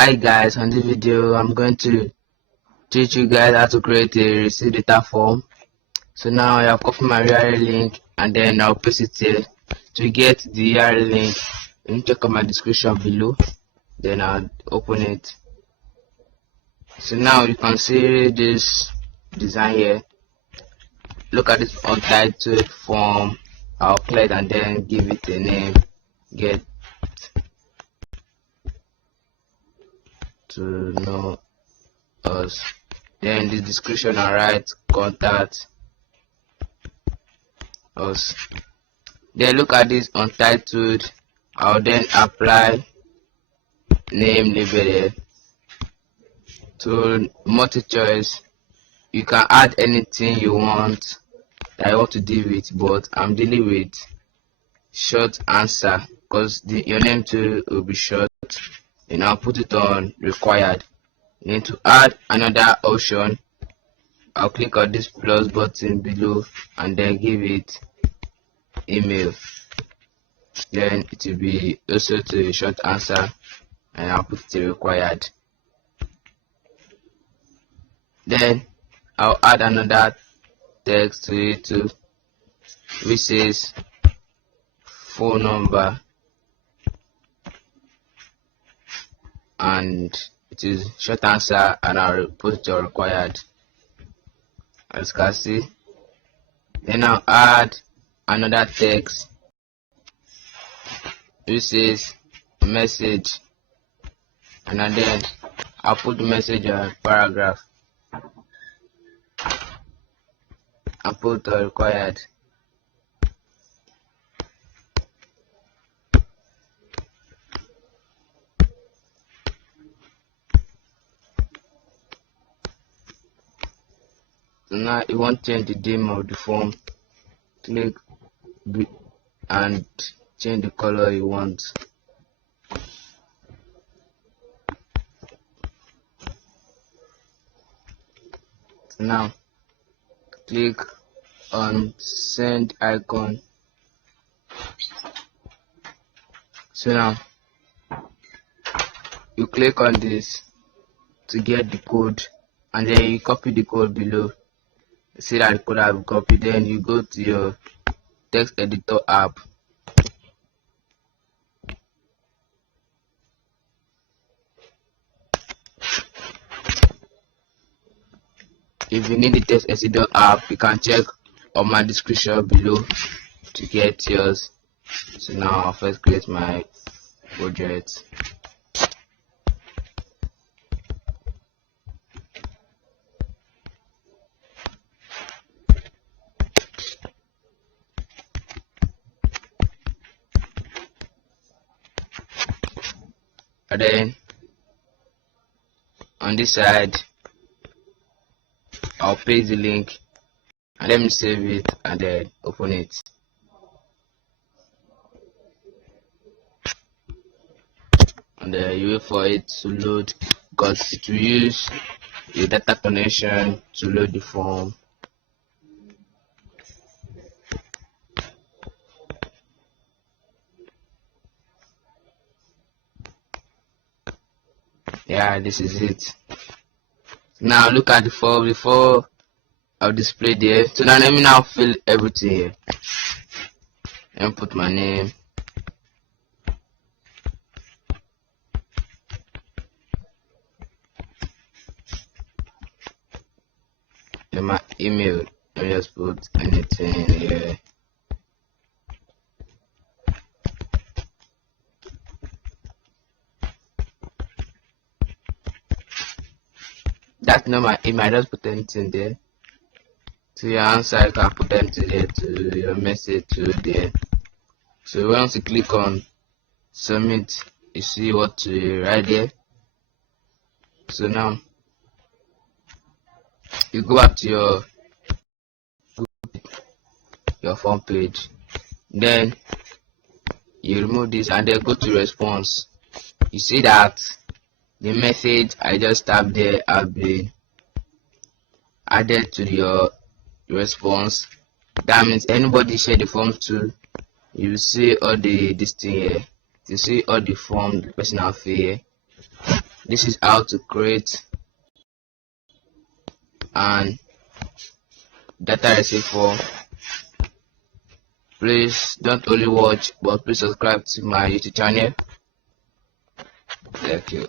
Hi guys, on this video I'm going to teach you guys how to create a receipt data form. So now I have copied my URL link and then I'll paste it here. To get the URL link, you can check out my description below, then I'll open it. So now you can see this design here. Look at this untitled form. I'll click and then give it a name, get to know us. Then the description I write contact us. Then look at this untitled. I'll then apply name label here. To multi-choice, you can add anything you want that I want to deal with, but I'm dealing with short answer because your name too will be short. And I'll put it on required. You need to add another option. I'll click on this plus button below and then give it email. Then it will be also to a short answer, and I'll put it required. Then I'll add another text to it too, which says phone number, and it is short answer, and I'll put it required, as you can see. Then I'll add another text which says message, and then I'll put the message on paragraph and put required. So now you want to change the name of the form, click and change the color you want. So now click on send icon. So now you click on this to get the code, and then you copy the code below. See that the code I have copied. Then you go to your text editor app. If you need the text editor app, you can check on my description below to get yours. So now I'll first create my project. And then on this side I'll paste the link and let me save it and then open it. And then you wait for it to load, because it will use a data connection to load the form. Yeah, this is it. Now look at the form before I'll display there. So now let me now fill everything here and put my name, and my email. I just put anything here. That's not my email. I just put anything there. To your answer, you can put anything there, to your message to there. So once you click on submit, you see what to write there. So now you go back to your form page, then you remove this and then go to response. You see that the message I just tapped there have been added to your response. That means anybody share the form to, you will see all this thing here. You see all the form the person have here. This is how to create an data receiver. Please don't only watch, but please subscribe to my YouTube channel. Thank you.